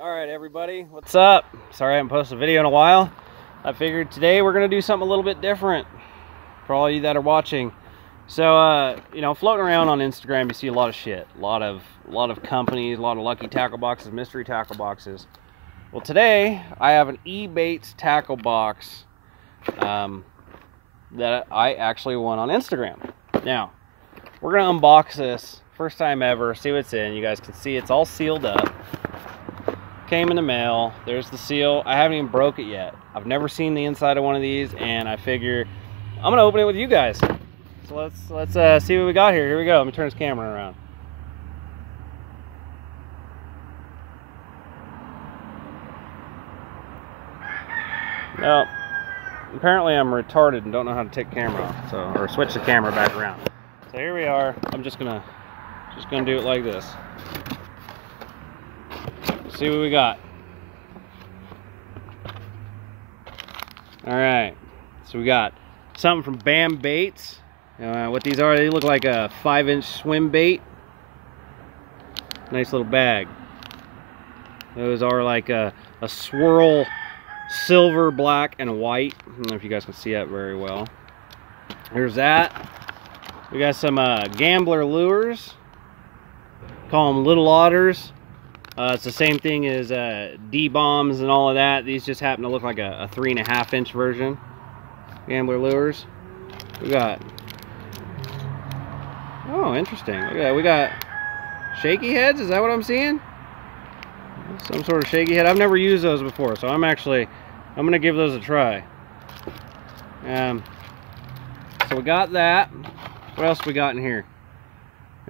Alright everybody, what's up? Sorry I haven't posted a video in a while. I figured today we're going to do something a little bit different for all of you that are watching. So, you know, floating around on Instagram you see a lot of shit. A lot of companies, a lot of lucky tackle boxes, mystery tackle boxes. Well, today I have an Ebaits tackle box that I actually won on Instagram. Now, we're going to unbox this, first time ever, see what's in. You guys can see it's all sealed up. Came in the mail. There's the seal. I haven't even broke it yet. I've never seen the inside of one of these, and I figure I'm gonna open it with you guys. So let's see what we got here. Here we go. Let me turn this camera around. Now, apparently I'm retarded and don't know how to take camera off, or switch the camera back around. So here we are. I'm just gonna do it like this. See what we got. All right, so we got something from Ebaits. What these are, they look like a 5-inch swim bait. Nice little bag. Those are like a swirl, silver, black, and white. I don't know if you guys can see that very well. Here's that. We got some gambler lures. Call them little otters. It's the same thing as D-bombs and all of that. These just happen to look like a 3.5-inch version. Gambler lures. We got, oh, interesting. Look at that. We got shaky heads. Is that what I'm seeing? Some sort of shaky head. I've never used those before, so I'm gonna give those a try. So we got that. What else we got in here?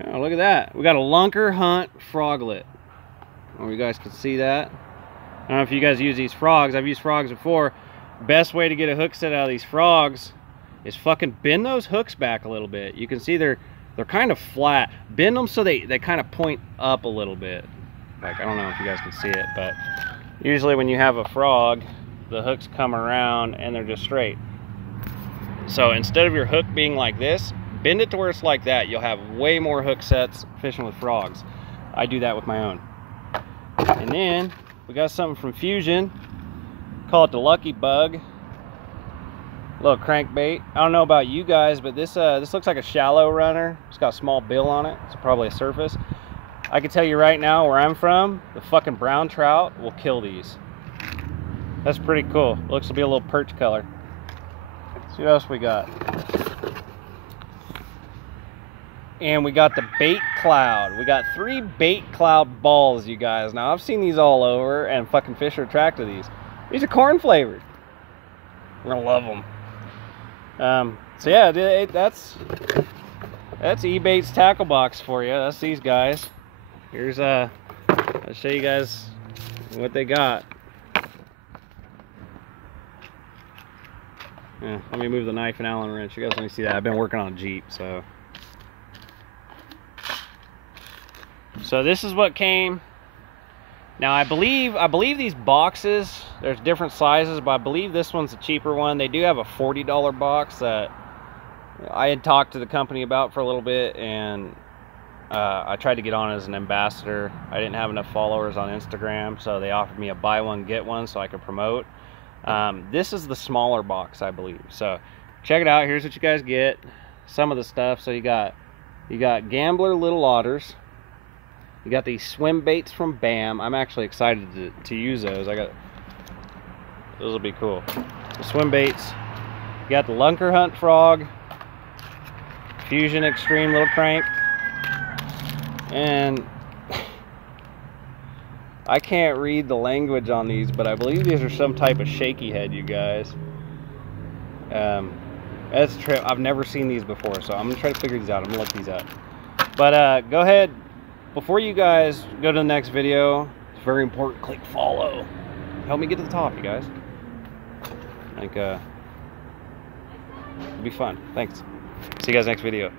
Oh, look at that. We got a lunker hunt froglet. Oh, you guys can see that. I don't know if you guys use these frogs. I've used frogs before. Best way to get a hook set out of these frogs is fucking bend those hooks back a little bit. You can see they're kind of flat. Bend them so they kind of point up a little bit. Like, I don't know if you guys can see it, but usually when you have a frog, the hooks come around and they're just straight. So instead of your hook being like this, bend it to where it's like that. You'll have way more hook sets fishing with frogs. I do that with my own. And then we got something from Fusion. Call it the Lucky Bug. Little crankbait. I don't know about you guys, but this looks like a shallow runner. It's got a small bill on it. It's probably a surface. I can tell you right now where I'm from, the fucking brown trout will kill these. That's pretty cool. Looks to be a little perch color. Let's see what else we got. And we got the bait cloud. We got 3 bait cloud balls, you guys. Now, I've seen these all over, and fucking fish are attracted to these. These are corn flavored. We're gonna love them. So yeah, that's Ebaits tackle box for you. That's these guys. Here's I'll show you guys what they got. Yeah, let me move the knife and Allen wrench. You guys let me see that. I've been working on a Jeep, so. So this is what came. Now I believe these boxes, there's different sizes, but I believe this one's a cheaper one. They do have a $40 box that I had talked to the company about for a little bit, and I tried to get on as an ambassador. I didn't have enough followers on Instagram, so they offered me a buy one get one so I could promote. This is the smaller box, I believe. So check it out. Here's what you guys get. Some of the stuff. So you got gambler little otters. You got these swim baits from BAM. I'm actually excited to use those. Those will be cool. The swim baits. You got the lunker hunt frog, Fusion Extreme little crank, and I can't read the language on these, but I believe these are some type of shaky head, you guys. That's true. I've never seen these before, so I'm gonna try to figure these out. I'm gonna look these up. But go ahead. Before you guys go to the next video, it's very important, click follow. Help me get to the top, you guys. Like, it'll be fun. Thanks. See you guys next video.